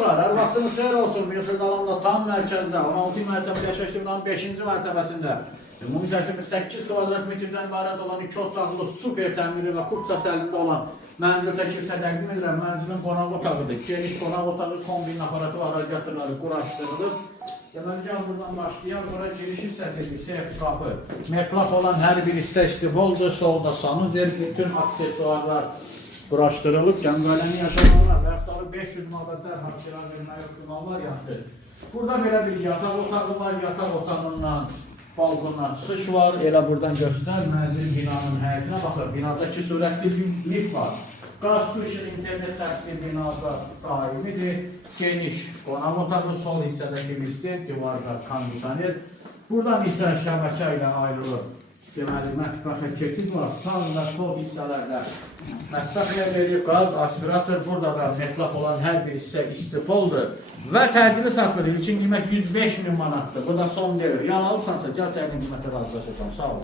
dostlar, hər vaxtınız xeyir olsun. Müşirqalanda tam mərkəzdə, 16 mərtəbə yaşaşdırılan 5-ci mərtəbəsində ümumi səhəsimiz 8 kvadrat metrdən ibarət olan 2 otaqlı super təmiri və kurd səsəlində olan mənzil çəkilsə təqdim edirəm. Mənzilin qonaq otağıdır. Geniş qonaq otağı, kombin aparatı var, radiatorları quraşdırılıb. Deməli, gəl buradan başlayaq. Bura giriş hissəsidir, sef qapı. Metlaq olan hər bir hissə istiboldur. Solda sanuzel, bütün aksesuarlar quraşdırılıb. Gəngələni yaşamalar və yaxud 500 manat dərhal kira verməyə ehtimal var yaxdır. Burada belə bir yataq otağı var. Yataq otağından balkondan çıxış var. Elə buradan göstər. Mənzil binanın həyətinə baxır. Binada 2 sürətli bir lift var. Qaz, su, işıq, internet təsvir binada daimidir. Geniş qonaq otağı, sol hissədəki listin, divarda kondisioner. Buradan isə şəbəkə ilə ayrılır. Deməli, mətbəxə keçid var. Sağ və sol hissələrdə mətbəx yer verir, qaz, aspirator. Burada da metlaq olan hər bir hissə istipoldur. Və təcili saxlayır. İlkin qiymət 105.000 manatdır. Bu da son deyil. Yan alırsansa, gəl sənin qiymətə razılaşacaq. Sağ ol.